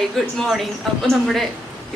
Hi good morning. അപ്പോൾ നമ്മുടെ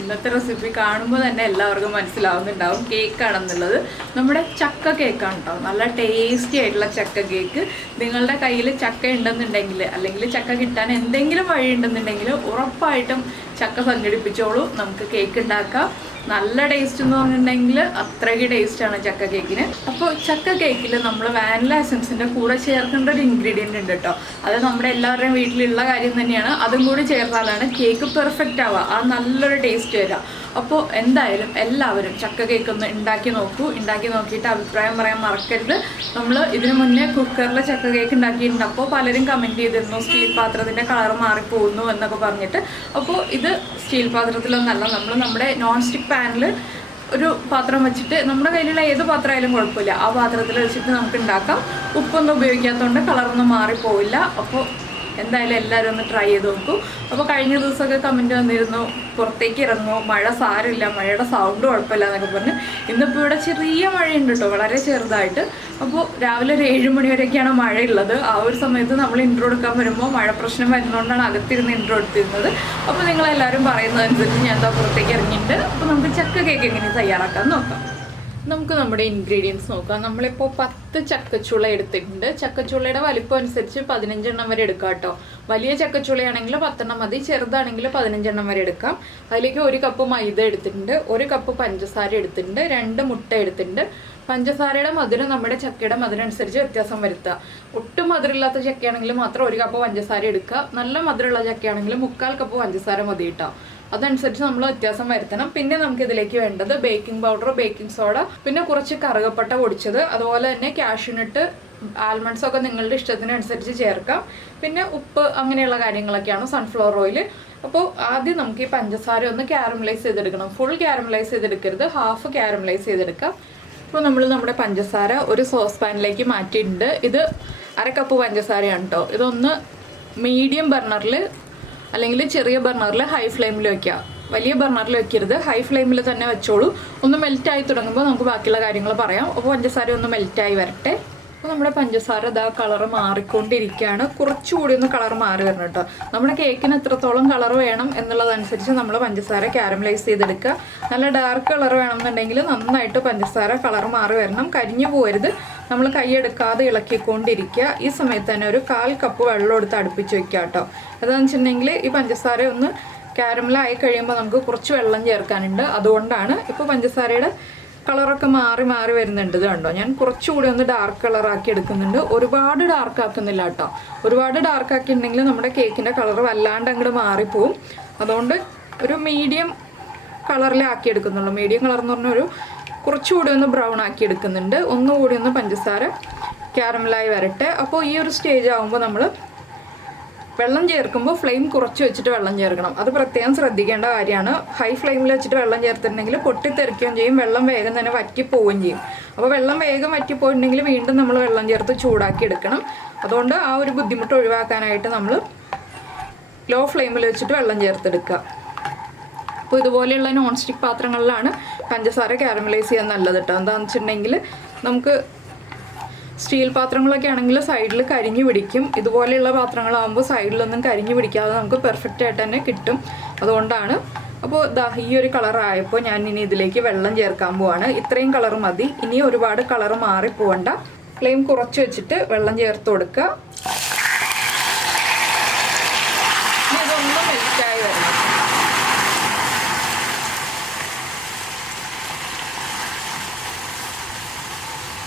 ഇന്നത്തെ റെസിപ്പി കാണുമ്പോൾ തന്നെ എല്ലാവർക്കും മനസ്സിലാവുന്നുണ്ടാവും കേക്കാണെന്നുള്ളത്. നമ്മുടെ ചക്ക കേക്കാണ് കേട്ടോ. നല്ല ടേസ്റ്റി ആയിട്ടുള്ള ചക്ക കേക്ക്. നിങ്ങളുടെ കയ്യിൽ ചക്ക ഉണ്ടെന്നുണ്ടെങ്കിൽ അല്ലെങ്കിൽ ചക്ക കിട്ടാൻ എന്തെങ്കിലും വഴി ഉണ്ടെന്നുണ്ടെങ്കിൽ ഉറപ്പായിട്ടും ചക്ക സംഘടിപ്പിച്ചോളൂ. നമുക്ക് കേക്ക് ഉണ്ടാക്കാം. നല്ല ടേസ്റ്റ് എന്ന് പറഞ്ഞിട്ടുണ്ടെങ്കിൽ അത്രയ്ക്ക് ടേസ്റ്റാണ് ചക്ക കേക്കിന്. അപ്പോൾ ചക്ക കേക്കിൽ നമ്മൾ വാനില എസൻസിൻ്റെ കൂടെ ചേർക്കേണ്ട ഒരു ഇൻഗ്രീഡിയൻ്റ് ഉണ്ട് കേട്ടോ. അത് നമ്മുടെ എല്ലാവരുടെയും വീട്ടിലുള്ള കാര്യം തന്നെയാണ്. അതും കൂടി ചേർത്താലാണ് കേക്ക് പെർഫെക്റ്റ് ആവുക, ആ നല്ലൊരു ടേസ്റ്റ് വരിക. അപ്പോൾ എന്തായാലും എല്ലാവരും ചക്ക കേക്ക് ഒന്ന് ഉണ്ടാക്കി നോക്കൂ. ഉണ്ടാക്കി നോക്കിയിട്ട് അഭിപ്രായം പറയാൻ മറക്കരുത്. നമ്മൾ ഇതിനു മുന്നേ കുക്കറിൽ ചക്ക കേക്ക് ഉണ്ടാക്കിയിട്ടുണ്ട്. അപ്പോൾ പലരും കമൻറ്റ് ചെയ്തിരുന്നു സ്റ്റീൽ പാത്രത്തിൻ്റെ കളർ മാറിപ്പോകുന്നു എന്നൊക്കെ പറഞ്ഞിട്ട്. അപ്പോൾ ഇത് സ്റ്റീൽ പാത്രത്തിലൊന്നല്ല, നമ്മൾ നമ്മുടെ നോൺ സ്റ്റിക്ക് പാനിൽ ഒരു പാത്രം വെച്ചിട്ട് നമ്മുടെ കയ്യിലുള്ള ഏത് പാത്രമായാലും കുഴപ്പമില്ല, ആ പാത്രത്തിൽ വെച്ചിട്ട് നമുക്ക് ഉണ്ടാക്കാം. ഉപ്പൊന്നും ഉപയോഗിക്കാത്തതുകൊണ്ട് കളറൊന്നും മാറിപ്പോവില്ല. അപ്പോൾ എന്തായാലും എല്ലാവരും ഒന്ന് ട്രൈ ചെയ്ത് നോക്കൂ. അപ്പോൾ കഴിഞ്ഞ ദിവസമൊക്കെ കമൻറ്റ് വന്നിരുന്നു പുറത്തേക്ക് ഇറങ്ങുമോ, മഴ സാരമില്ല, മഴയുടെ സൗണ്ട് കുഴപ്പമില്ല എന്നൊക്കെ പറഞ്ഞ്. ഇന്നിപ്പോൾ ഇവിടെ ചെറിയ മഴയുണ്ട് കേട്ടോ, വളരെ ചെറുതായിട്ട്. അപ്പോൾ രാവിലെ ഒരു 7 മണി വരെയൊക്കെയാണ് മഴയുള്ളത്. ആ ഒരു സമയത്ത് നമ്മൾ ഇൻട്രോ എടുക്കാൻ വരുമ്പോൾ മഴ പ്രശ്നം വരുന്നതുകൊണ്ടാണ് അകത്തിരുന്ന് ഇൻട്രോ എടുത്തിരുന്നത്. അപ്പോൾ നിങ്ങളെല്ലാവരും പറയുന്നതനുസരിച്ച് ഞാൻ എന്താ പുറത്തേക്ക് ഇറങ്ങിയിട്ടുണ്ട്. അപ്പോൾ നമുക്ക് ചക്ക കേക്ക് എങ്ങനെ തയ്യാറാക്കാൻ നോക്കാം. നമുക്ക് നമ്മുടെ ഇൻഗ്രീഡിയൻസ് നോക്കാം. നമ്മളിപ്പോൾ 10 ചക്കച്ചുള എടുത്തിട്ടുണ്ട്. ചക്കച്ചുളയുടെ വലിപ്പം അനുസരിച്ച് 15 എണ്ണം വരെ എടുക്കാം കേട്ടോ. വലിയ ചക്കച്ചുളയാണെങ്കിൽ 10 എണ്ണം മതി, ചെറുതാണെങ്കിൽ 15 എണ്ണം വരെ എടുക്കാം. അതിലേക്ക് 1 കപ്പ് മൈദ എടുത്തിട്ടുണ്ട്, 1 കപ്പ് പഞ്ചസാര എടുത്തിട്ടുണ്ട്, 2 മുട്ട എടുത്തിട്ടുണ്ട്. പഞ്ചസാരയുടെ മധുരം നമ്മുടെ ചക്കയുടെ മധുരം അനുസരിച്ച് വ്യത്യാസം വരുത്തുക. ഒട്ടും മധുരമില്ലാത്ത ചക്കയാണെങ്കിൽ മാത്രം 1 കപ്പ് പഞ്ചസാര എടുക്കുക. നല്ല മധുരമുള്ള ചക്കയാണെങ്കിൽ 1/4 കപ്പ് പഞ്ചസാര മതി കേട്ടോ. അതനുസരിച്ച് നമ്മൾ വ്യത്യാസം വരുത്തണം. പിന്നെ നമുക്ക് ഇതിലേക്ക് വേണ്ടത് ബേക്കിംഗ് പൗഡർ, ബേക്കിംഗ് സോഡ, പിന്നെ കുറച്ച് കറുകപ്പട്ട പൊടിച്ചത്, അതുപോലെ തന്നെ കാഷ്യൂനട്ട്, ആൽമണ്ട്സ് ഒക്കെ നിങ്ങളുടെ ഇഷ്ടത്തിനനുസരിച്ച് ചേർക്കാം. പിന്നെ ഉപ്പ്, അങ്ങനെയുള്ള കാര്യങ്ങളൊക്കെയാണ്. Sunflower oil. അപ്പോൾ ആദ്യം നമുക്ക് ഈ പഞ്ചസാര ഒന്ന് ക്യാരമലൈസ് ചെയ്തെടുക്കണം. ഫുൾ ക്യാരമലൈസ് ചെയ്തെടുക്കരുത്, ഹാഫ് ക്യാരമലൈസ് ചെയ്തെടുക്കാം. അപ്പോൾ നമ്മൾ നമ്മുടെ പഞ്ചസാര ഒരു സോസ് പാനിലേക്ക് മാറ്റിയിട്ടുണ്ട്. ഇത് 1/2 കപ്പ് പഞ്ചസാരയാണ് കേട്ടോ. ഇതൊന്ന് മീഡിയം ബർണറിൽ അല്ലെങ്കിൽ ചെറിയ ബർണറിൽ ഹൈ ഫ്ലെയിമിൽ വയ്ക്കുക. വലിയ ബർണറിൽ വെക്കരുത്, ഹൈ ഫ്ലെയിമിൽ തന്നെ വെച്ചോളൂ. ഒന്ന് മെൽറ്റായി തുടങ്ങുമ്പോൾ നമുക്ക് ബാക്കിയുള്ള കാര്യങ്ങൾ പറയാം. അപ്പോൾ പഞ്ചസാര ഒന്ന് മെൽറ്റായി വരട്ടെ. അപ്പോൾ നമ്മുടെ പഞ്ചസാര ഇതാ കളറ് മാറിക്കൊണ്ടിരിക്കുകയാണ്. കുറച്ചുകൂടി ഒന്ന് കളർ മാറി വരണം കേട്ടോ. നമ്മുടെ കേക്കിന് എത്രത്തോളം കളർ വേണം എന്നുള്ളതനുസരിച്ച് നമ്മൾ പഞ്ചസാര ക്യാരമലൈസ് ചെയ്തെടുക്കുക. നല്ല ഡാർക്ക് കളർ വേണമെന്നുണ്ടെങ്കിൽ നന്നായിട്ട് പഞ്ചസാര കളർ മാറി വരണം, കരിഞ്ഞു പോകരുത്. നമ്മൾ കൈയെടുക്കാതെ ഇളക്കിക്കൊണ്ടിരിക്കുക. ഈ സമയത്ത് തന്നെ ഒരു 1/4 കപ്പ് വെള്ളം എടുത്ത് അടുപ്പിച്ച് വെക്കുക കേട്ടോ. അതാണെന്ന് വെച്ചിട്ടുണ്ടെങ്കിൽ ഈ പഞ്ചസാര ഒന്ന് ക്യാരമലായി കഴിയുമ്പോൾ നമുക്ക് കുറച്ച് വെള്ളം ചേർക്കാനുണ്ട്. അതുകൊണ്ടാണ്. ഇപ്പോൾ പഞ്ചസാരയുടെ കളറൊക്കെ മാറി മാറി വരുന്നുണ്ട്. ഇത് കണ്ടോ, ഞാൻ കുറച്ചുകൂടി ഒന്ന് ഡാർക്ക് കളറാക്കി എടുക്കുന്നുണ്ട്. ഒരുപാട് ഡാർക്ക് ആക്കുന്നില്ല കേട്ടോ. ഒരുപാട് ഡാർക്ക് ആക്കിയിട്ടുണ്ടെങ്കിൽ നമ്മുടെ കേക്കിൻ്റെ കളർ വല്ലാണ്ട് അങ്ങോട്ട് മാറിപ്പോവും. അതുകൊണ്ട് ഒരു മീഡിയം കളറിലാക്കി എടുക്കുന്നുള്ളൂ. മീഡിയം കളർ എന്ന് പറഞ്ഞാൽ ഒരു കുറച്ചുകൂടി ഒന്ന് ബ്രൗൺ ആക്കി എടുക്കുന്നുണ്ട്. ഒന്നുകൂടി ഒന്ന് പഞ്ചസാര ക്യാരമലായി വരട്ടെ. അപ്പോൾ ഈ ഒരു സ്റ്റേജ് ആകുമ്പോൾ നമ്മൾ വെള്ളം ചേർക്കുമ്പോൾ ഫ്ലെയിം കുറച്ച് വെച്ചിട്ട് വെള്ളം ചേർക്കണം. അത് പ്രത്യേകം ശ്രദ്ധിക്കേണ്ട കാര്യമാണ്. ഹൈ ഫ്ലെയിമിൽ വെച്ചിട്ട് വെള്ളം ചേർത്തിട്ടുണ്ടെങ്കിൽ പൊട്ടിത്തെറിക്കുകയും ചെയ്യും, വെള്ളം വേഗം തന്നെ വറ്റിപ്പോവുകയും ചെയ്യും. അപ്പോൾ വെള്ളം വേഗം വറ്റിപ്പോയിട്ടുണ്ടെങ്കിൽ വീണ്ടും നമ്മൾ വെള്ളം ചേർത്ത് ചൂടാക്കി എടുക്കണം. അതുകൊണ്ട് ആ ഒരു ബുദ്ധിമുട്ട് ഒഴിവാക്കാനായിട്ട് നമ്മൾ ലോ ഫ്ലെയിമിൽ വെച്ചിട്ട് വെള്ളം ചേർത്തെടുക്കുക. അപ്പോൾ ഇതുപോലെയുള്ള നോൺ സ്റ്റിക്ക് പാത്രങ്ങളിലാണ് പഞ്ചസാര ക്യാരമലൈസ് ചെയ്യാൻ നല്ലത് കേട്ടോ. എന്താണെന്ന് വെച്ചിട്ടുണ്ടെങ്കിൽ നമുക്ക് സ്റ്റീൽ പാത്രങ്ങളൊക്കെ ആണെങ്കിൽ സൈഡിൽ കരിഞ്ഞു പിടിക്കും. ഇതുപോലെയുള്ള പാത്രങ്ങളാകുമ്പോൾ സൈഡിലൊന്നും കരിഞ്ഞു പിടിക്കാതെ നമുക്ക് പെർഫെക്റ്റ് ആയിട്ട് തന്നെ കിട്ടും. അതുകൊണ്ടാണ്. അപ്പോൾ ഈ ഒരു കളറായപ്പോൾ ഞാൻ ഇനി ഇതിലേക്ക് വെള്ളം ചേർക്കാൻ പോവാണ്. ഇത്രയും കളർ മതി. ഇനി ഒരുപാട് കളർ മാറിപ്പോവണ്ട. ഫ്ലെയിം കുറച്ച് വെച്ചിട്ട് വെള്ളം ചേർത്ത് കൊടുക്കുക. ഇതൊന്ന് മെൽറ്റായി വരണം.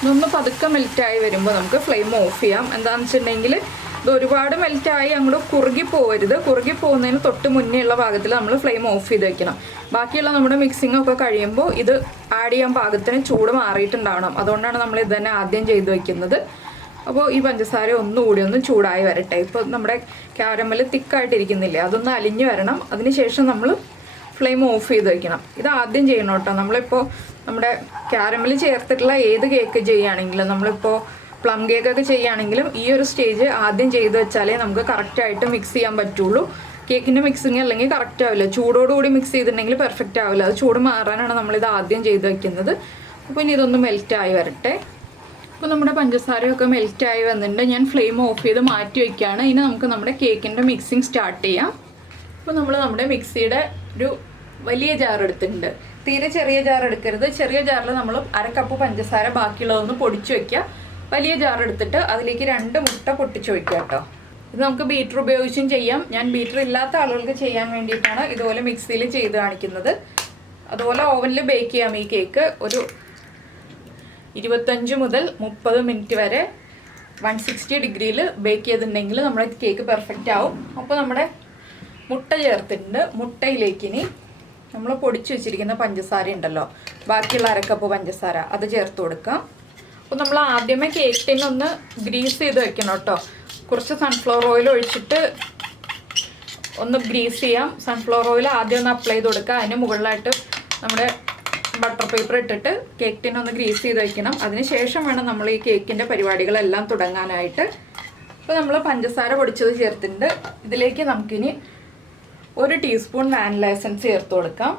ഇതൊന്ന് പതുക്കെ മെൽറ്റായി വരുമ്പോൾ നമുക്ക് ഫ്ലെയിം ഓഫ് ചെയ്യാം. എന്താണെന്ന് വെച്ചിട്ടുണ്ടെങ്കിൽ ഇത് ഒരുപാട് മെൽറ്റായി അങ്ങോട്ട് കുറുകി പോകരുത്. കുറുകി പോകുന്നതിന് തൊട്ട് മുന്നേ ഉള്ള ഭാഗത്തിൽ നമ്മൾ ഫ്ലെയിം ഓഫ് ചെയ്ത് വെക്കണം. ബാക്കിയുള്ള നമ്മുടെ മിക്സിംഗ് ഒക്കെ കഴിയുമ്പോൾ ഇത് ആഡ് ചെയ്യാൻ പാകത്തിന് ചൂട് മാറിയിട്ടുണ്ടാവണം. അതുകൊണ്ടാണ് നമ്മൾ ഇത് തന്നെ ആദ്യം ചെയ്ത് വെക്കുന്നത്. അപ്പോൾ ഈ പഞ്ചസാര ഒന്നുകൂടി ഒന്ന് ചൂടായി വരട്ടെ. ഇപ്പോൾ നമ്മുടെ ക്യാരമൽ തിക്കായിട്ടിരിക്കുന്നില്ലേ, അതൊന്ന് അലിഞ്ഞ് വരണം. അതിനുശേഷം നമ്മൾ ഫ്ലെയിം ഓഫ് ചെയ്ത് വെക്കണം. ഇത് ആദ്യം ചെയ്യണം കേട്ടോ. നമ്മളിപ്പോൾ നമ്മുടെ ക്യാരമൽ ചേർത്തിട്ടുള്ള ഏത് കേക്ക് ചെയ്യുകയാണെങ്കിലും, നമ്മളിപ്പോൾ പ്ലം കേക്കൊക്കെ ചെയ്യുകയാണെങ്കിലും ഈ ഒരു സ്റ്റേജ് ആദ്യം ചെയ്ത് വെച്ചാലേ നമുക്ക് കറക്റ്റായിട്ട് മിക്സ് ചെയ്യാൻ പറ്റുള്ളൂ. കേക്കിൻ്റെ മിക്സിങ് അല്ലെങ്കിൽ കറക്റ്റ് ആവില്ല. ചൂടോടുകൂടി മിക്സ് ചെയ്തിട്ടുണ്ടെങ്കിൽ പെർഫെക്റ്റ് ആവില്ല. അത് ചൂട് മാറാനാണ് നമ്മളിത് ആദ്യം ചെയ്ത് വെക്കുന്നത്. അപ്പോൾ ഇനി ഇതൊന്ന് മെൽറ്റായി വരട്ടെ. അപ്പോൾ നമ്മുടെ പഞ്ചസാരയൊക്കെ മെൽറ്റായി വന്നിട്ടുണ്ട്. ഞാൻ ഫ്ലെയിം ഓഫ് ചെയ്ത് മാറ്റി വയ്ക്കുകയാണ്. ഇനി നമുക്ക് നമ്മുടെ കേക്കിൻ്റെ മിക്സിങ് സ്റ്റാർട്ട് ചെയ്യാം. അപ്പോൾ നമ്മൾ നമ്മുടെ മിക്സിയുടെ ഒരു വലിയ ജാർ എടുത്തിട്ടുണ്ട്. തീരെ ചെറിയ ജാർ എടുക്കരുത്. ചെറിയ ജാറിൽ നമ്മൾ 1/2 കപ്പ് പഞ്ചസാര ബാക്കിയുള്ളതൊന്ന് പൊടിച്ചു വെക്കുക. വലിയ ജാർ എടുത്തിട്ട് അതിലേക്ക് 2 മുട്ട പൊട്ടിച്ചു വെക്കുക കേട്ടോ. ഇത് നമുക്ക് ബീറ്റർ ഉപയോഗിച്ചും ചെയ്യാം. ഞാൻ ബീറ്റർ ഇല്ലാത്ത ആളുകൾക്ക് ചെയ്യാൻ വേണ്ടിയിട്ടാണ് ഇതുപോലെ മിക്സിയിൽ ചെയ്ത് കാണിക്കുന്നത്. അതുപോലെ ഓവനിൽ ബേക്ക് ചെയ്യാം ഈ കേക്ക്. ഒരു 25 മുതൽ 30 മിനിറ്റ് വരെ 160 ഡിഗ്രിയിൽ ബേക്ക് ചെയ്തിട്ടുണ്ടെങ്കിൽ നമ്മുടെ കേക്ക് പെർഫെക്റ്റ് ആവും. അപ്പോൾ നമ്മുടെ മുട്ട ചേർത്തിട്ടുണ്ട്. മുട്ടയിലേക്ക് ഇനി നമ്മൾ പൊടിച്ചു വെച്ചിരിക്കുന്ന പഞ്ചസാര ഉണ്ടല്ലോ, ബാക്കിയുള്ള 1/2 കപ്പ് പഞ്ചസാര അത് ചേർത്ത് കൊടുക്കാം. അപ്പോൾ നമ്മൾ ആദ്യമേ കേക്ക് ടിൻ ഒന്ന് ഗ്രീസ് ചെയ്ത് വെക്കണം കേട്ടോ. കുറച്ച് സൺഫ്ലവർ ഓയിൽ ഒഴിച്ചിട്ട് ഒന്ന് ഗ്രീസ് ചെയ്യാം. സൺഫ്ലവർ ഓയിൽ ആദ്യം ഒന്ന് അപ്ലൈ ചെയ്ത് കൊടുക്കുക. അതിന് മുകളിലായിട്ട് നമ്മുടെ ബട്ടർ പേപ്പർ ഇട്ടിട്ട് കേക്ക് ടിൻ ഒന്ന് ഗ്രീസ് ചെയ്ത് വെക്കണം. അതിന് ശേഷം വേണം നമ്മൾ ഈ കേക്കിൻ്റെ പരിപാടികളെല്ലാം തുടങ്ങാനായിട്ട്. അപ്പോൾ നമ്മൾ പഞ്ചസാര പൊടിച്ചത് ചേർത്തിട്ടുണ്ട്. ഇതിലേക്ക് നമുക്കിനി 1 ടീസ്പൂൺ വാനില എസൻസ് ചേർത്ത് കൊടുക്കാം.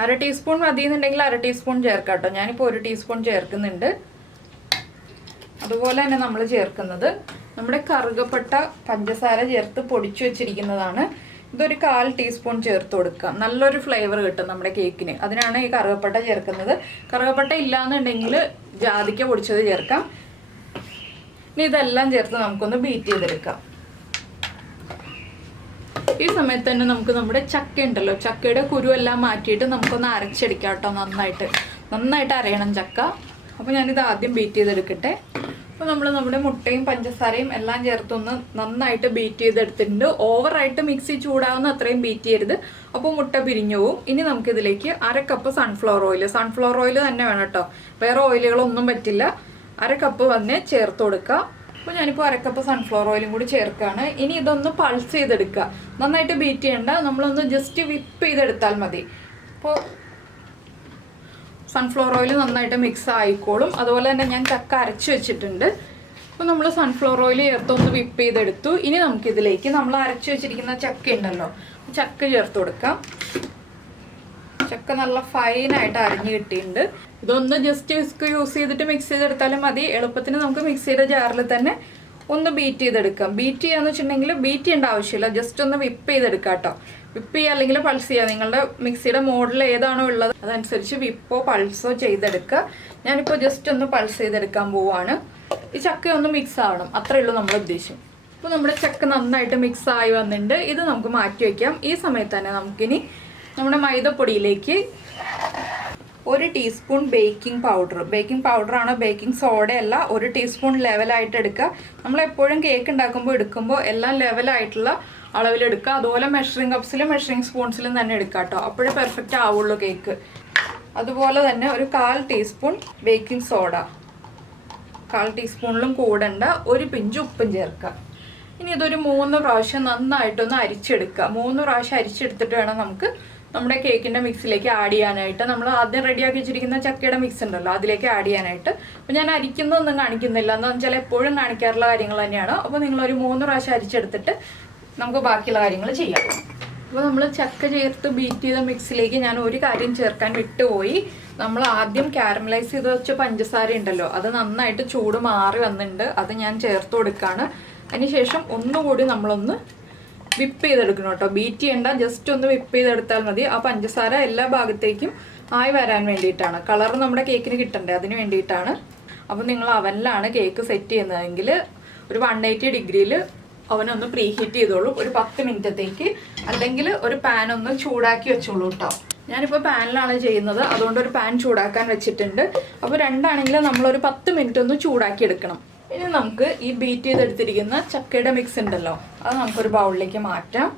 1/2 ടീസ്പൂൺ മതിയെന്നുണ്ടെങ്കിൽ 1/2 ടീസ്പൂൺ ചേർക്കാം കേട്ടോ. ഞാനിപ്പോൾ 1 ടീസ്പൂൺ ചേർക്കുന്നുണ്ട്. അതുപോലെ തന്നെ നമ്മൾ ചേർക്കുന്നത് നമ്മുടെ കറുകപ്പട്ട പഞ്ചസാര ചേർത്ത് പൊടിച്ചു വെച്ചിരിക്കുന്നതാണ്. ഇതൊരു 1/4 ടീസ്പൂൺ ചേർത്ത് കൊടുക്കാം. നല്ലൊരു ഫ്ലേവർ കിട്ടും നമ്മുടെ കേക്കിന്. അതിനാണ് ഈ കറുകപ്പട്ട ചേർക്കുന്നത്. കറുകപ്പട്ട ഇല്ലാന്നുണ്ടെങ്കിൽ ജാതിക്ക പൊടിച്ചത് ചേർക്കാം. ഇനി ഇതെല്ലാം ചേർത്ത് നമുക്കൊന്ന് ബീറ്റ് ചെയ്തെടുക്കാം. ഈ സമയത്ത് തന്നെ നമുക്ക് നമ്മുടെ ചക്ക ഉണ്ടല്ലോ, ചക്കയുടെ കുരുവെല്ലാം മാറ്റിയിട്ട് നമുക്കൊന്ന് അരച്ചെടുക്കാം കേട്ടോ. നന്നായിട്ട് അരയണം ചക്ക. അപ്പോൾ ഞാനിത് ആദ്യം ബീറ്റ് ചെയ്തെടുക്കട്ടെ. അപ്പോൾ നമ്മൾ നമ്മുടെ മുട്ടയും പഞ്ചസാരയും എല്ലാം ചേർത്തൊന്ന് നന്നായിട്ട് ബീറ്റ് ചെയ്തെടുത്തിട്ടുണ്ട്. ഓവറായിട്ട് മിക്സി ചൂടാവുന്ന അത്രയും ബീറ്റ് ചെയ്യരുത്, അപ്പോൾ മുട്ട പിരിഞ്ഞു പോവും. ഇനി നമുക്കിതിലേക്ക് 1/2 കപ്പ് സൺഫ്ലവർ ഓയിൽ തന്നെ വേണം കേട്ടോ. വേറെ ഓയിലുകളൊന്നും പറ്റില്ല. 1/2 കപ്പ് തന്നെ ചേർത്ത് കൊടുക്കുക. അപ്പോൾ ഞാനിപ്പോൾ 1/2 കപ്പ് സൺഫ്ലവർ ഓയിലും കൂടി ചേർക്കുകയാണ്. ഇനി ഇതൊന്ന് പൾസ് ചെയ്തെടുക്കുക. നന്നായിട്ട് ബീറ്റ് ചെയ്യേണ്ട, നമ്മളൊന്ന് ജസ്റ്റ് വിപ്പ് ചെയ്തെടുത്താൽ മതി. അപ്പോൾ സൺഫ്ലവർ ഓയിൽ നന്നായിട്ട് മിക്സ് ആയിക്കോളും. അതുപോലെ തന്നെ ഞാൻ ചക്ക അരച്ച് വെച്ചിട്ടുണ്ട്. അപ്പോൾ നമ്മൾ സൺഫ്ലവർ ഓയിൽ ചേർത്തൊന്ന് വിപ്പ് ചെയ്തെടുത്തു. ഇനി നമുക്കിതിലേക്ക് നമ്മൾ അരച്ച് വെച്ചിരിക്കുന്ന ചക്ക ഉണ്ടല്ലോ, ചക്ക ചേർത്ത് കൊടുക്കാം. ചക്ക നല്ല ഫൈനായിട്ട് അരിഞ്ഞ് കിട്ടിയിട്ടുണ്ട്. ഇതൊന്ന് ജസ്റ്റ് വിസ്ക് യൂസ് ചെയ്തിട്ട് മിക്സ് ചെയ്തെടുത്താലും മതി. എളുപ്പത്തിന് നമുക്ക് മിക്സിയുടെ ജാറിൽ തന്നെ ഒന്ന് ബീറ്റ് ചെയ്തെടുക്കാം. ബീറ്റ് ചെയ്യാന്ന് വെച്ചിട്ടുണ്ടെങ്കിൽ ബീറ്റ് ചെയ്യേണ്ട ആവശ്യമില്ല, ജസ്റ്റ് ഒന്ന് വിപ്പ് ചെയ്തെടുക്കാം കേട്ടോ. വിപ്പ് ചെയ്യുക അല്ലെങ്കിൽ പൾസ് ചെയ്യുക, നിങ്ങളുടെ മിക്സിയുടെ മോഡൽ ഏതാണോ ഉള്ളത് അതനുസരിച്ച് വിപ്പോ പൾസോ ചെയ്തെടുക്കുക. ഞാനിപ്പോൾ ജസ്റ്റ് ഒന്ന് പൾസ് ചെയ്തെടുക്കാൻ പോവുകയാണ്. ഈ ചക്ക ഒന്ന് മിക്സ് ആവണം, അത്രയേ ഉള്ളൂ നമ്മുടെ ഉദ്ദേശം. അപ്പോൾ നമ്മുടെ ചക്ക നന്നായിട്ട് മിക്സ് ആയി വന്നിട്ടുണ്ട്. ഇത് നമുക്ക് മാറ്റി വയ്ക്കാം. ഈ സമയത്ത് തന്നെ നമുക്കിനി നമ്മുടെ മൈദപ്പൊടിയിലേക്ക് 1 ടീസ്പൂൺ ബേക്കിംഗ് പൗഡറാണ്, ബേക്കിംഗ് സോഡയല്ല. 1 ടീസ്പൂൺ ലെവലായിട്ട് എടുക്കുക. നമ്മളെപ്പോഴും കേക്ക് എടുക്കുമ്പോൾ എല്ലാം ലെവലായിട്ടുള്ള അളവിലെടുക്കുക. അതുപോലെ മെഷറിംഗ് കപ്സിലും മെഷറിംഗ് സ്പൂൺസിലും തന്നെ എടുക്കുക കേട്ടോ. അപ്പോഴേ പെർഫെക്റ്റ് ആവുള്ളൂ കേക്ക്. അതുപോലെ തന്നെ ഒരു 1/4 ടീസ്പൂൺ ബേക്കിംഗ് സോഡ, 1/4 ടീസ്പൂണിലും കൂടണ്ട. 1 പിഞ്ച് ഉപ്പും ചേർക്കുക. ഇനി ഇതൊരു 3 പ്രാവശ്യം നന്നായിട്ടൊന്ന് അരിച്ചെടുക്കുക. 3 പ്രാവശ്യം അരിച്ചെടുത്തിട്ട് വേണം നമുക്ക് നമ്മുടെ കേക്കിൻ്റെ മിക്സിലേക്ക് ആഡ് ചെയ്യാനായിട്ട്. നമ്മൾ ആദ്യം റെഡിയാക്കി വെച്ചിരിക്കുന്ന ചക്കയുടെ മിക്സ് ഉണ്ടല്ലോ, അതിലേക്ക് ആഡ് ചെയ്യാനായിട്ട്. അപ്പോൾ ഞാൻ അരിക്കുന്നതൊന്നും കാണിക്കുന്നില്ല, എന്താണെന്ന് വെച്ചാൽ എപ്പോഴും കാണിക്കാറുള്ള കാര്യങ്ങൾ തന്നെയാണ്. അപ്പോൾ നിങ്ങളൊരു 3 പ്രാവശ്യം അരിച്ചെടുത്തിട്ട് നമുക്ക് ബാക്കിയുള്ള കാര്യങ്ങൾ ചെയ്യാം. അപ്പോൾ നമ്മൾ ചക്ക ചേർത്ത് ബീറ്റ് ചെയ്ത മിക്സിലേക്ക് ഞാൻ ഒരു കാര്യം ചേർക്കാൻ വിട്ടുപോയി. നമ്മൾ ആദ്യം കാരമലൈസ് ചെയ്ത് വെച്ച പഞ്ചസാര ഉണ്ടല്ലോ, അത് നന്നായിട്ട് ചൂട് മാറി വന്നിട്ടുണ്ട്. അത് ഞാൻ ചേർത്ത് കൊടുക്കുകയാണ്. അതിനുശേഷം ഒന്നുകൂടി നമ്മളൊന്ന് വിപ്പ് ചെയ്തെടുക്കണം കേട്ടോ. ബീറ്റ് ചെയ്യേണ്ട, ജസ്റ്റ് ഒന്ന് വിപ്പ് ചെയ്തെടുത്താൽ മതി. ആ പഞ്ചസാര എല്ലാ ഭാഗത്തേക്കും ആയി വരാൻ വേണ്ടിയിട്ടാണ്. കളർ നമ്മുടെ കേക്കിന് കിട്ടണ്ടേ, അതിന് വേണ്ടിയിട്ടാണ്. അപ്പോൾ നിങ്ങൾ അവനിലാണ് കേക്ക് സെറ്റ് ചെയ്യുന്നതെങ്കിൽ ഒരു 180 ഡിഗ്രിയിൽ അവനൊന്ന് പ്രീ ഹീറ്റ് ചെയ്തോളൂ ഒരു 10 മിനിറ്റത്തേക്ക്. അല്ലെങ്കിൽ ഒരു പാൻ ഒന്ന് ചൂടാക്കി വെച്ചോളൂ കേട്ടോ. ഞാനിപ്പോൾ പാനിലാണ് ചെയ്യുന്നത്, അതുകൊണ്ട് ഒരു പാൻ ചൂടാക്കാൻ വെച്ചിട്ടുണ്ട്. അപ്പോൾ രണ്ടാണെങ്കിൽ നമ്മളൊരു 10 മിനിറ്റ് ഒന്ന് ചൂടാക്കി എടുക്കണം. ഇനി നമുക്ക് ഈ ബീറ്റ് ചെയ്തെടുത്തിരിക്കുന്ന ചക്കയുടെ മിക്സ് ഉണ്ടല്ലോ, അത് നമുക്കൊരു ബൗളിലേക്ക് മാറ്റാം.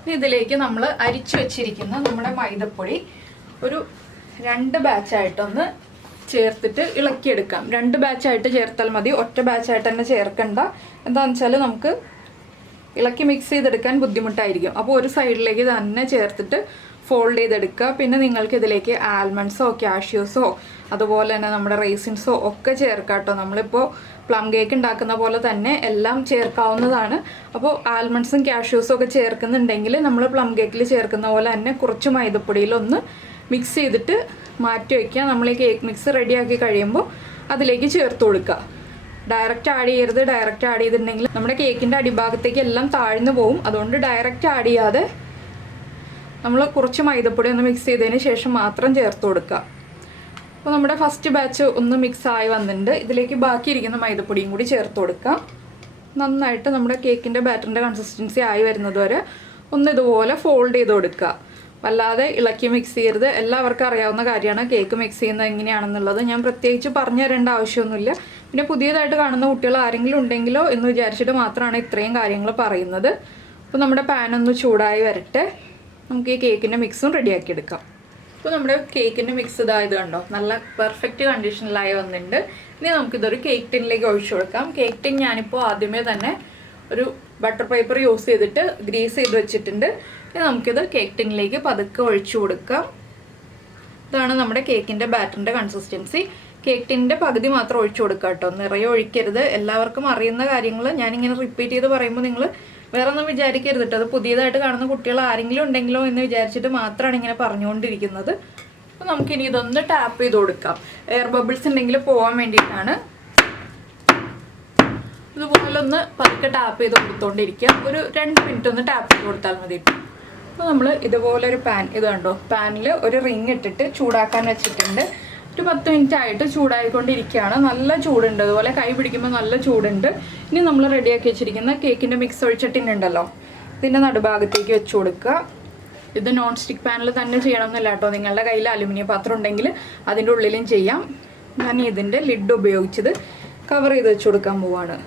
ഇനി ഇതിലേക്ക് നമ്മൾ അരിച്ചു വെച്ചിരിക്കുന്ന നമ്മുടെ മൈദപ്പൊടി ഒരു 2 ബാച്ചായിട്ടൊന്ന് ചേർത്തിട്ട് ഇളക്കിയെടുക്കാം. 2 ബാച്ചായിട്ട് ചേർത്താൽ മതി, ഒറ്റ ബാച്ചായിട്ട് തന്നെ ചേർക്കണ്ട. എന്താണെന്ന് വെച്ചാൽ നമുക്ക് ഇളക്കി മിക്സ് ചെയ്തെടുക്കാൻ ബുദ്ധിമുട്ടായിരിക്കും. അപ്പോൾ ഒരു സൈഡിലേക്ക് തന്നെ ചേർത്തിട്ട് ഫോൾഡ് ചെയ്തെടുക്കുക. പിന്നെ നിങ്ങൾക്ക് ഇതിലേക്ക് ആൽമണ്ട്സോ കാഷ്യൂസോ അതുപോലെ തന്നെ നമ്മുടെ റേസിൻസോ ഒക്കെ ചേർക്കാം കേട്ടോ. നമ്മളിപ്പോൾ പ്ലം കേക്ക് ഉണ്ടാക്കുന്ന പോലെ തന്നെ എല്ലാം ചേർക്കാവുന്നതാണ്. അപ്പോൾ ആൽമണ്ട്സും കാഷ്യൂസും ഒക്കെ ചേർക്കുന്നുണ്ടെങ്കിൽ നമ്മൾ പ്ലം കേക്കിൽ ചേർക്കുന്ന പോലെ തന്നെ കുറച്ച് മൈദപ്പൊടിയിലൊന്ന് മിക്സ് ചെയ്തിട്ട് മാറ്റി വയ്ക്കുക. നമ്മൾ ഈ കേക്ക് മിക്സ് റെഡിയാക്കി കഴിയുമ്പോൾ അതിലേക്ക് ചേർത്ത് കൊടുക്കുക. ഡയറക്റ്റ് ആഡ് ചെയ്യരുത്. ഡയറക്റ്റ് ആഡ് ചെയ്തിട്ടുണ്ടെങ്കിൽ നമ്മുടെ കേക്കിൻ്റെ അടിഭാഗത്തേക്ക് എല്ലാം താഴ്ന്നു പോവും. അതുകൊണ്ട് ഡയറക്റ്റ് ആഡ് ചെയ്യാതെ നമ്മൾ കുറച്ച് മൈദപ്പൊടി ഒന്ന് മിക്സ് ചെയ്തതിന് ശേഷം മാത്രം ചേർത്ത് കൊടുക്കുക. അപ്പോൾ നമ്മുടെ ഫസ്റ്റ് ബാച്ച് ഒന്ന് മിക്സ് ആയി വന്നിട്ടുണ്ട്. ഇതിലേക്ക് ബാക്കിയിരിക്കുന്ന മൈദപ്പൊടിയും കൂടി ചേർത്ത് കൊടുക്കാം. നന്നായിട്ട് നമ്മുടെ കേക്കിൻ്റെ ബാറ്ററിൻ്റെ കൺസിസ്റ്റൻസി ആയി വരുന്നത് വരെ ഒന്ന് ഇതുപോലെ ഫോൾഡ് ചെയ്ത് കൊടുക്കുക. വല്ലാതെ ഇളക്കി മിക്സ് ചെയ്യരുത്. എല്ലാവർക്കും അറിയാവുന്ന കാര്യമാണ് കേക്ക് മിക്സ് ചെയ്യുന്നത് എങ്ങനെയാണെന്നുള്ളത്. ഞാൻ പ്രത്യേകിച്ച് പറഞ്ഞു തരേണ്ട ആവശ്യമൊന്നുമില്ല. പിന്നെ പുതിയതായിട്ട് കാണുന്ന കുട്ടികൾ ആരെങ്കിലും ഉണ്ടെങ്കിലോ എന്ന് വിചാരിച്ചിട്ട് മാത്രമാണ് ഇത്രയും കാര്യങ്ങൾ പറയുന്നത്. അപ്പോൾ നമ്മുടെ പാനൊന്ന് ചൂടായി വരട്ടെ. നമുക്ക് ഈ കേക്കിൻ്റെ മിക്സും റെഡിയാക്കി എടുക്കാം. അപ്പോൾ നമ്മുടെ കേക്കിൻ്റെ മിക്സ് ഇതായത് കണ്ടോ, നല്ല പെർഫെക്റ്റ് കണ്ടീഷനിലായി വന്നിട്ടുണ്ട്. ഇനി നമുക്കിതൊരു കേക്ക് ടിന്നിലേക്ക് ഒഴിച്ചു കൊടുക്കാം. കേക്ക് ടിൻ ഞാനിപ്പോൾ ആദ്യമേ തന്നെ ഒരു ബട്ടർ പേപ്പർ യൂസ് ചെയ്തിട്ട് ഗ്രീസ് ചെയ്ത് വെച്ചിട്ടുണ്ട്. ഇനി നമുക്കിത് കേക്ക് ടിന്നിലേക്ക് പതുക്കെ ഒഴിച്ചു കൊടുക്കാം. ഇതാണ് നമ്മുടെ കേക്കിൻ്റെ ബാറ്ററിൻ്റെ കൺസിസ്റ്റൻസി. കേക്ക് ടിന്നിൻ്റെ പകുതി മാത്രം ഒഴിച്ചു കൊടുക്കുക കേട്ടോ, നിറയെ ഒഴിക്കരുത്. എല്ലാവർക്കും അറിയുന്ന കാര്യങ്ങൾ ഞാനിങ്ങനെ റിപ്പീറ്റ് ചെയ്ത് പറയുമ്പോൾ നിങ്ങൾ വേറെ ഒന്നും വിചാരിക്കരുത് കേട്ടോ. അത് പുതിയതായിട്ട് കാണുന്ന കുട്ടികൾ ആരെങ്കിലും ഉണ്ടെങ്കിലോ എന്ന് വിചാരിച്ചിട്ട് മാത്രമാണ് ഇങ്ങനെ പറഞ്ഞുകൊണ്ടിരിക്കുന്നത്. അപ്പോൾ നമുക്കിനി ഇതൊന്ന് ടാപ്പ് ചെയ്ത് കൊടുക്കാം. എയർ ബബിൾസ് ഉണ്ടെങ്കിൽ പോകാൻ വേണ്ടിയിട്ടാണ്. ഇതുപോലെ ഒന്ന് പതുക്കെ ടാപ്പ് ചെയ്ത് കൊടുത്തോണ്ടിരിക്കുക. ഒരു 2 മിനിറ്റ് ഒന്ന് ടാപ്പ് ചെയ്ത് കൊടുത്താൽ മതി. അപ്പോൾ നമ്മൾ ഇതുപോലെ ഒരു പാൻ, ഇത് കണ്ടോ, പാനിൽ ഒരു റിങ് ഇട്ടിട്ട് ചൂടാക്കാൻ വെച്ചിട്ടുണ്ട്. ഒരു 10 മിനിറ്റ് ആയിട്ട് ചൂടായിക്കൊണ്ടിരിക്കുകയാണ്. നല്ല ചൂടുണ്ട്, അതുപോലെ കൈ പിടിക്കുമ്പോൾ നല്ല ചൂടുണ്ട്. ഇനി നമ്മൾ റെഡിയാക്കി വെച്ചിരിക്കുന്ന കേക്കിൻ്റെ മിക്സ് ഒഴിച്ച ടിന്നുണ്ടല്ലോ, ഇതിൻ്റെ നടുഭാഗത്തേക്ക് വെച്ച് കൊടുക്കുക. ഇത് നോൺ സ്റ്റിക്ക് പാനിൽ തന്നെ ചെയ്യണം എന്നില്ല കേട്ടോ. നിങ്ങളുടെ കയ്യിൽ അലുമിനിയം പാത്രം ഉണ്ടെങ്കിൽ അതിൻ്റെ ഉള്ളിലും ചെയ്യാം. ഞാൻ ഇതിൻ്റെ ലിഡ് ഉപയോഗിച്ചത് കവർ ചെയ്ത് വെച്ച് കൊടുക്കാൻ പോവാണ്.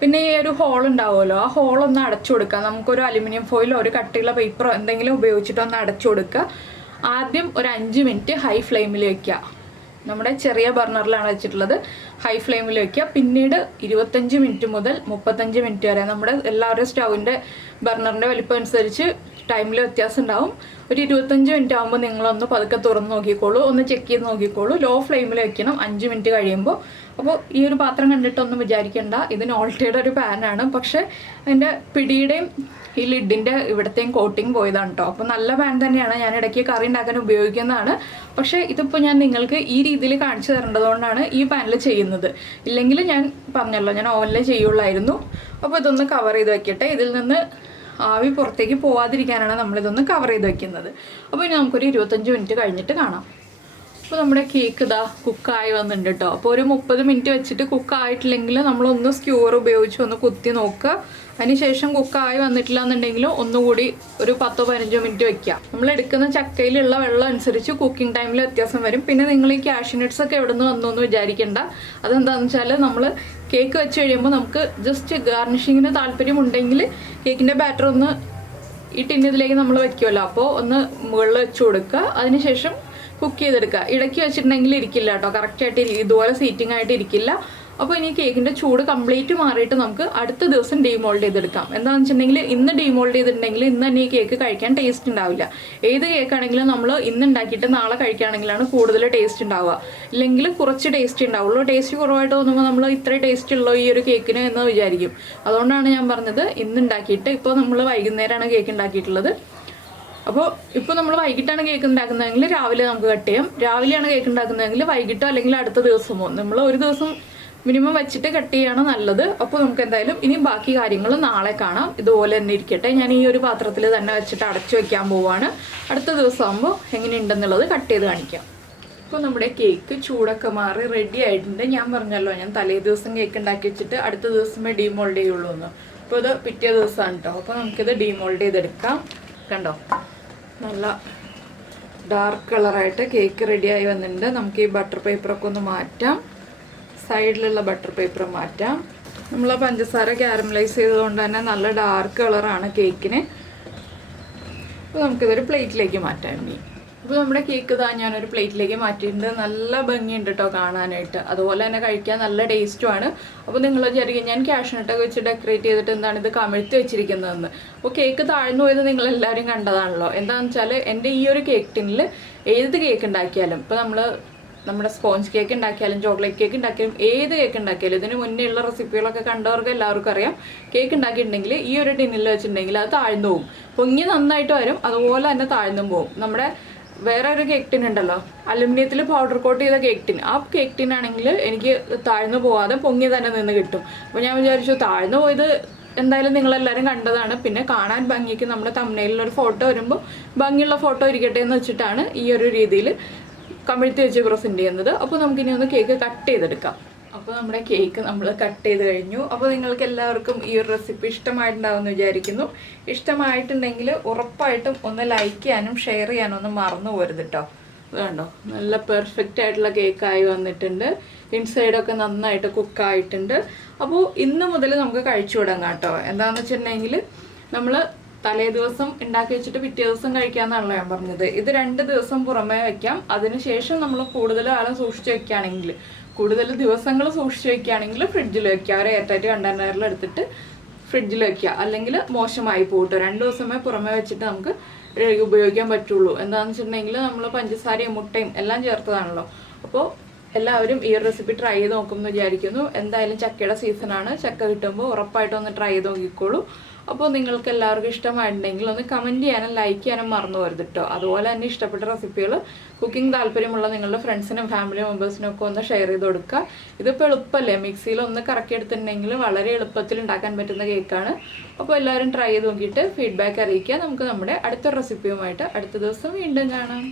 പിന്നെ ഈ ഒരു ഹോൾ ഉണ്ടാവുമല്ലോ, ആ ഹോളൊന്ന് അടച്ചു കൊടുക്കുക. നമുക്കൊരു അലുമിനിയം ഫോയിലോ ഒരു കട്ടിയുള്ള പേപ്പറോ എന്തെങ്കിലും ഉപയോഗിച്ചിട്ട് ഒന്ന് അടച്ചു കൊടുക്കുക. ആദ്യം ഒരു 5 മിനിറ്റ് ഹൈ ഫ്ലെയിമിൽ വയ്ക്കുക. നമ്മുടെ ചെറിയ ബർണറിലാണ് വെച്ചിട്ടുള്ളത്. ഹൈ ഫ്ലെയിമിൽ വയ്ക്കുക. പിന്നീട് 25 മിനിറ്റ് മുതൽ 35 മിനിറ്റ് വരെ, നമ്മുടെ എല്ലാവരുടെയും സ്റ്റൗവിൻ്റെ ബർണറിൻ്റെ വലിപ്പം അനുസരിച്ച് ടൈമിൽ വ്യത്യാസം ഉണ്ടാവും. ഒരു 25 മിനിറ്റ് ആകുമ്പോൾ നിങ്ങളൊന്ന് പതുക്കെ തുറന്ന് നോക്കിക്കോളൂ, ഒന്ന് ചെക്ക് ചെയ്ത് നോക്കിക്കോളൂ. ലോ ഫ്ലെയിമിൽ വെക്കണം 5 മിനിറ്റ് കഴിയുമ്പോൾ. അപ്പോൾ ഈ ഒരു പാത്രം കണ്ടിട്ടൊന്നും വിചാരിക്കേണ്ട, ഇത് നോൾട്ടയുടെ ഒരു പാനാണ്. പക്ഷേ അതിൻ്റെ പിടിയുടെയും ഈ ലിഡിൻ്റെ ഇവിടത്തെയും കോട്ടിങ് പോയതാണ് കേട്ടോ. അപ്പോൾ നല്ല പാൻ തന്നെയാണ്, ഞാൻ ഇടയ്ക്ക് കറി ഉണ്ടാക്കാൻ ഉപയോഗിക്കുന്നതാണ്. പക്ഷേ ഇതിപ്പോൾ ഞാൻ നിങ്ങൾക്ക് ഈ രീതിയിൽ കാണിച്ചു തരേണ്ടതുകൊണ്ടാണ് ഈ പാനിൽ ചെയ്യുന്നത്. ഇല്ലെങ്കിൽ ഞാൻ പറഞ്ഞല്ലോ, ഞാൻ ഓവനിൽ ചെയ്യുള്ളായിരുന്നു. അപ്പോൾ ഇതൊന്ന് കവർ ചെയ്ത് വെക്കട്ടെ. ഇതിൽ നിന്ന് ആവി പുറത്തേക്ക് പോവാതിരിക്കാനാണ് നമ്മളിതൊന്ന് കവർ ചെയ്ത് വെക്കുന്നത്. അപ്പോൾ ഇനി നമുക്കൊരു 25 മിനിറ്റ് കഴിഞ്ഞിട്ട് കാണാം. അപ്പോൾ നമ്മുടെ കേക്ക് ഇതാ കുക്കായി വന്നിട്ടുണ്ട് കേട്ടോ. അപ്പോൾ ഒരു 30 മിനിറ്റ് വെച്ചിട്ട് കുക്കായിട്ടില്ലെങ്കിൽ നമ്മളൊന്ന് സ്ക്യൂർ ഉപയോഗിച്ച് ഒന്ന് കുത്തി നോക്കുക. അതിനുശേഷം കുക്കായി വന്നിട്ടില്ല എന്നുണ്ടെങ്കിൽ ഒന്നുകൂടി ഒരു 10-15 മിനിറ്റ് വെക്കുക. നമ്മൾ എടുക്കുന്ന ചക്കയിലുള്ള വെള്ളം അനുസരിച്ച് കുക്കിംഗ് ടൈമിൽ വ്യത്യാസം വരും. പിന്നെ നിങ്ങൾ ഈ കാഷ്യൂ നട്ട്സ് ഒക്കെ എവിടെ നിന്ന് വന്നു എന്ന് വിചാരിക്കേണ്ട. അതെന്താണെന്ന് വെച്ചാൽ നമ്മൾ കേക്ക് വെച്ച് കഴിയുമ്പോൾ നമുക്ക് ജസ്റ്റ് ഗാർണിഷിങ്ങിന് താല്പര്യമുണ്ടെങ്കിൽ കേക്കിൻ്റെ ബാറ്റർ ഒന്ന് ഈ ടിന്നിതിലേക്ക് നമ്മൾ വെക്കുമല്ലോ, അപ്പോൾ ഒന്ന് മുകളിൽ വെച്ച് കൊടുക്കുക. അതിനുശേഷം കുക്ക് ചെയ്തെടുക്കുക. ഇടയ്ക്ക് വെച്ചിട്ടുണ്ടെങ്കിൽ ഇരിക്കില്ല കേട്ടോ, കറക്റ്റായിട്ട് ഇതുപോലെ സീറ്റിംഗ് ആയിട്ട് ഇരിക്കില്ല. അപ്പോൾ ഇനി കേക്കിൻ്റെ ചൂട് കംപ്ലീറ്റ് മാറിയിട്ട് നമുക്ക് അടുത്ത ദിവസം ഡീമോൾഡ് ചെയ്തെടുക്കാം. എന്താണെന്ന് വെച്ചിട്ടുണ്ടെങ്കിൽ ഇന്ന് ഡീമോൾഡ് ചെയ്തിട്ടുണ്ടെങ്കിൽ ഇന്ന് തന്നെ ഈ കേക്ക് കഴിക്കാൻ ടേസ്റ്റ് ഉണ്ടാവില്ല. ഏത് കേക്കാണെങ്കിലും നമ്മൾ ഇന്ന് ഉണ്ടാക്കിയിട്ട് നാളെ കഴിക്കുകയാണെങ്കിലാണ് കൂടുതൽ ടേസ്റ്റ് ഉണ്ടാവുക. ഇല്ലെങ്കിൽ കുറച്ച് ടേസ്റ്റ് ഉണ്ടാവുള്ളൂ. ടേസ്റ്റ് കുറവായിട്ട് തോന്നുമ്പോൾ നമ്മൾ ഇത്ര ടേസ്റ്റ് ഉള്ളൂ ഈ ഒരു കേക്കിന് എന്ന് വിചാരിക്കും. അതുകൊണ്ടാണ് ഞാൻ പറഞ്ഞത് ഇന്ന് ഉണ്ടാക്കിയിട്ട്. ഇപ്പോൾ നമ്മൾ വൈകുന്നേരമാണ് കേക്ക് ഉണ്ടാക്കിയിട്ടുള്ളത്. അപ്പോൾ ഇപ്പോൾ നമ്മൾ വൈകിട്ടാണ് കേക്ക് ഉണ്ടാക്കുന്നതെങ്കിൽ രാവിലെ നമുക്ക് കട്ട് ചെയ്യാം. രാവിലെയാണ് കേക്ക് ഉണ്ടാക്കുന്നതെങ്കിൽ വൈകിട്ടോ അല്ലെങ്കിൽ അടുത്ത ദിവസമോ നമ്മൾ ഒരു ദിവസം മിനിമം വെച്ചിട്ട് കട്ട് ചെയ്യാണ് നല്ലത്. അപ്പോൾ നമുക്ക് എന്തായാലും ഇനി ബാക്കി കാര്യങ്ങൾ നാളെ കാണാം. ഇതുപോലെ തന്നെ ഇരിക്കട്ടെ. ഞാൻ ഈ ഒരു പാത്രത്തിൽ തന്നെ വെച്ചിട്ട് അടച്ചു വെക്കാൻ പോവുകയാണ്. അടുത്ത ദിവസം ആകുമ്പോൾ എങ്ങനെയുണ്ടെന്നുള്ളത് കട്ട് ചെയ്ത് കാണിക്കാം. ഇപ്പോൾ നമ്മുടെ കേക്ക് ചൂടൊക്കെ മാറി റെഡി ആയിട്ടുണ്ട്. ഞാൻ പറഞ്ഞല്ലോ, ഞാൻ തലേ ദിവസം കേക്ക് ഉണ്ടാക്കി വെച്ചിട്ട് അടുത്ത ദിവസമേ ഡീമോൾഡ് ചെയ്യുള്ളൂ എന്ന്. അപ്പോൾ ഇത് പിറ്റേ ദിവസമാണ് കേട്ടോ. അപ്പോൾ നമുക്കിത് ഡീമോൾഡ് ചെയ്തെടുക്കാം. കണ്ടോ, നല്ല ഡാർക്ക് കളറായിട്ട് കേക്ക് റെഡിയായി വന്നിട്ടുണ്ട്. നമുക്ക് ഈ ബട്ടർ പേപ്പറൊക്കെ ഒന്ന് മാറ്റാം. സൈഡിലുള്ള ബട്ടർ പേപ്പർ മാറ്റാം. നമ്മൾ പഞ്ചസാര കാരമലൈസ് ചെയ്തതുകൊണ്ട് തന്നെ നല്ല ഡാർക്ക് കളറാണ് കേക്കിന്. അപ്പോൾ നമുക്കിതൊരു പ്ലേറ്റിലേക്ക് മാറ്റാം ഇനി. അപ്പോൾ നമ്മുടെ കേക്ക് ഇതാ ഞാനൊരു പ്ലേറ്റിലേക്ക് മാറ്റിയിട്ടുണ്ട്. നല്ല ഭംഗിയുണ്ട് കേട്ടോ കാണാനായിട്ട്. അതുപോലെ തന്നെ കഴിക്കാൻ നല്ല ടേസ്റ്റുമാണ്. അപ്പോൾ നിങ്ങൾ വിചാരിക്കും ഞാൻ കാഷ്യൂ നട്ടൊക്കെ വെച്ച് ഡെക്കറേറ്റ് ചെയ്തിട്ട് എന്താണ് ഇത് കമിഴ്ത്തി വെച്ചിരിക്കുന്നതെന്ന്. അപ്പോൾ കേക്ക് താഴ്ന്നു പോയത് നിങ്ങളെല്ലാവരും കണ്ടതാണല്ലോ. എന്താണെന്ന് വെച്ചാൽ എൻ്റെ ഈ ഒരു കേക്ക് ടിന്നിൽ ഏത് കേക്ക് ഉണ്ടാക്കിയാലും, ഇപ്പോൾ നമ്മുടെ സ്പോഞ്ച് കേക്ക് ഉണ്ടാക്കിയാലും ചോക്ലേറ്റ് കേക്ക് ഉണ്ടാക്കിയാലും ഏത് കേക്ക് ഉണ്ടാക്കിയാലും ഇതിന് മുന്നേ ഉള്ള റെസിപ്പികളൊക്കെ കണ്ടവർക്ക് എല്ലാവർക്കും അറിയാം. കേക്ക് ഉണ്ടാക്കിയിട്ടുണ്ടെങ്കിൽ ഈ ഒരു ടിന്നിൽ വെച്ചിട്ടുണ്ടെങ്കിൽ അത് താഴ്ന്നു പോകും. പൊങ്ങി നന്നായിട്ട് വരും, അതുപോലെ തന്നെ താഴ്ന്നും പോകും. നമ്മുടെ വേറെ ഒരു കേക്ക് ടിൻ ഉണ്ടല്ലോ, അലുമിനിയത്തിൽ പൗഡർ കോട്ട് ചെയ്ത കേക്ക് ടിൻ. ആ കേക്ക് ടിൻ ആണെങ്കിൽ എനിക്ക് താഴ്ന്നു പോവാതെ പൊങ്ങി തന്നെ നിന്ന് കിട്ടും. അപ്പോൾ ഞാൻ വിചാരിച്ചു താഴ്ന്നു പോയത് എന്തായാലും നിങ്ങളെല്ലാവരും കണ്ടതാണ്, പിന്നെ കാണാൻ ഭംഗിക്ക് നമ്മുടെ തംബ്നെയിലിൽ ഒരു ഫോട്ടോ വരുമ്പോൾ ഭംഗിയുള്ള ഫോട്ടോ ഇരിക്കട്ടെ എന്ന് വെച്ചിട്ടാണ് ഈ ഒരു രീതിയിൽ കമിഴ്ത്തി വെച്ച് പ്രസൻറ്റ് ചെയ്യുന്നത്. അപ്പോൾ നമുക്കിനി ഒന്ന് കേക്ക് കട്ട് ചെയ്തെടുക്കാം. അപ്പോൾ നമ്മുടെ കേക്ക് നമ്മൾ കട്ട് ചെയ്ത് കഴിഞ്ഞു. അപ്പോൾ നിങ്ങൾക്ക് എല്ലാവർക്കും ഈ ഒരു റെസിപ്പി ഇഷ്ടമായിട്ടുണ്ടാവുമെന്ന് വിചാരിക്കുന്നു. ഇഷ്ടമായിട്ടുണ്ടെങ്കിൽ ഉറപ്പായിട്ടും ഒന്ന് ലൈക്ക് ചെയ്യാനും ഷെയർ ചെയ്യാനും ഒന്നും മറന്നു പോരുത് കേട്ടോ. ഇത് കണ്ടോ, നല്ല പെർഫെക്റ്റ് ആയിട്ടുള്ള കേക്കായി വന്നിട്ടുണ്ട്. ഇൻസൈഡൊക്കെ നന്നായിട്ട് കുക്കായിട്ടുണ്ട്. അപ്പോൾ ഇന്ന് മുതൽ നമുക്ക് കഴിച്ചു തുടങ്ങാം കേട്ടോ. എന്താണെന്ന് വെച്ചിട്ടുണ്ടെങ്കിൽ നമ്മൾ തലേ ദിവസം ഉണ്ടാക്കി വെച്ചിട്ട് പിറ്റേ ദിവസം കഴിക്കാമെന്നാണല്ലോ ഞാൻ പറഞ്ഞത്. ഇത് 2 ദിവസം പുറമേ വയ്ക്കാം. അതിനുശേഷം നമ്മൾ കൂടുതൽ കാലം സൂക്ഷിച്ച് വെക്കുകയാണെങ്കിൽ, കൂടുതൽ ദിവസങ്ങൾ സൂക്ഷിച്ച് വെക്കുകയാണെങ്കിൽ ഫ്രിഡ്ജിൽ വെക്കുക. ഒരു എയർടൈറ്റ് കണ്ടെയ്നറിൽ എടുത്തിട്ട് ഫ്രിഡ്ജിൽ വെക്കുക. അല്ലെങ്കിൽ മോശമായി പോകട്ടോ. 2 ദിവസമേ പുറമേ വെച്ചിട്ട് നമുക്ക് ഉപയോഗിക്കാൻ പറ്റുള്ളൂ. എന്താണെന്ന് വെച്ചിട്ടുണ്ടെങ്കിൽ നമ്മൾ പഞ്ചസാരയും മുട്ടയും എല്ലാം ചേർത്തതാണല്ലോ. അപ്പോൾ എല്ലാവരും ഈ ഒരു റെസിപ്പി ട്രൈ ചെയ്ത് നോക്കുമെന്ന് വിചാരിക്കുന്നു. എന്തായാലും ചക്കയുടെ സീസണാണ്. ചക്ക കിട്ടുമ്പോൾ ഉറപ്പായിട്ടും ഒന്ന് ട്രൈ ചെയ്ത് നോക്കിക്കോളൂ. അപ്പോൾ നിങ്ങൾക്ക് എല്ലാവർക്കും ഇഷ്ടമായിട്ടുണ്ടെങ്കിൽ ഒന്ന് കമൻറ്റ് ചെയ്യാനും ലൈക്ക് ചെയ്യാനും മറന്നു പോരുത് കേട്ടോ. അതുപോലെ തന്നെ ഇഷ്ടപ്പെട്ട റെസിപ്പികൾ കുക്കിംഗ് താല്പര്യമുള്ള നിങ്ങളുടെ ഫ്രണ്ട്സിനും ഫാമിലി മെമ്പേഴ്സിനും ഒക്കെ ഒന്ന് ഷെയർ ചെയ്ത് കൊടുക്കുക. ഇതിപ്പോൾ എളുപ്പമല്ലേ, മിക്സിയിൽ ഒന്ന് കറക്കിയെടുത്തിട്ടുണ്ടെങ്കിൽ വളരെ എളുപ്പത്തിൽ ഉണ്ടാക്കാൻ പറ്റുന്ന കേക്കാണ്. അപ്പോൾ എല്ലാവരും ട്രൈ ചെയ്ത് നോക്കിയിട്ട് ഫീഡ്ബാക്ക് അറിയിക്കുക. നമുക്ക് നമ്മുടെ അടുത്ത റെസിപ്പിയുമായിട്ട് അടുത്ത ദിവസം വീണ്ടും കാണാം.